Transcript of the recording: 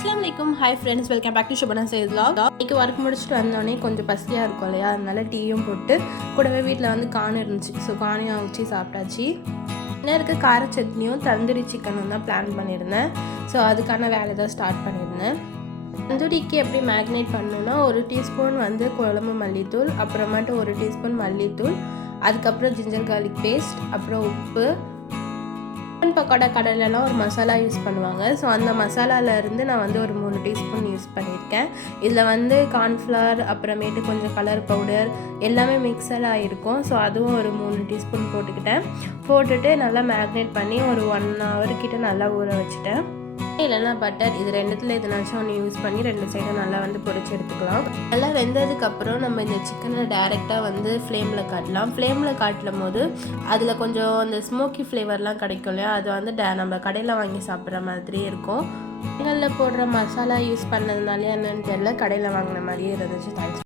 அஸ்ஸலாமு அலைக்கும். Hi friends, welcome back to Shubana சேஸ் vlog. இன்னைக்கு ஒர்க் முடிச்சுட்டு வந்தோடனே கொஞ்சம் பசியாக இருக்கும் இல்லையா, அதனால டீயும் போட்டு கூடவே வீட்டில் வந்து கான் இருந்துச்சு. ஸோ கானையும் அவிச்சு சாப்பிட்டாச்சு. இன்னருக்கு கார சட்னியும் தந்தூரி சிக்கனும் தான் பிளான் பண்ணியிருந்தேன். ஸோ அதுக்கான வேலை தான் ஸ்டார்ட் பண்ணியிருந்தேன். தந்தூரிக்கு எப்படி மேக்னேட் பண்ணணுன்னா, ஒரு டீஸ்பூன் வந்து குழம்பு மல்லித்தூள், அப்புறமேட்டு ஒரு டீஸ்பூன் மல்லித்தூள், அதுக்கப்புறம் ஜிஞ்சர் கார்லிக் பேஸ்ட், அப்புறம் உப்பு. பக்கோடா கடையிலலாம் ஒரு மசாலா யூஸ் பண்ணுவாங்க. ஸோ அந்த மசாலாவிலேருந்து நான் வந்து ஒரு 3 டீஸ்பூன் யூஸ் பண்ணியிருக்கேன். இதில் வந்து கார்ன்ஃப்ளவர், அப்புறமேட்டு கொஞ்சம் கலர் பவுடர் எல்லாமே மிக்சடாக இருக்கும். ஸோ அதுவும் ஒரு 3 டீஸ்பூன் போட்டுட்டு நல்லா மேக்னேட் பண்ணி ஒரு 1 hour கிட்ட நல்லா ஊற வச்சுட்டேன். இல்லைன்னா பட்டர், இது ரெண்டுத்தில் எதுனாச்சும் ஒன்று யூஸ் பண்ணி 2 சைடும் நல்லா வந்து பொரிச்சு எடுத்துக்கலாம். நல்லா வெந்ததுக்கப்புறம் நம்ம இந்த சிக்கனை டைரெக்டாக வந்து ஃப்ளேமில் காட்டலாம். ஃப்ளேமில் காட்டும் போது அதில் கொஞ்சம் அந்த ஸ்மோக்கி ஃப்ளேவர்லாம் கிடைக்கும் இல்லையா, அது வந்து நம்ம கடையில் வாங்கி சாப்பிட்ற மாதிரி இருக்கும். சிக்கனில் போடுற மசாலா யூஸ் பண்ணதுனாலே என்னன்னு தெரியல, கடையில் வாங்கின மாதிரியே இருந்துச்சு. தேங்க்ஸ்.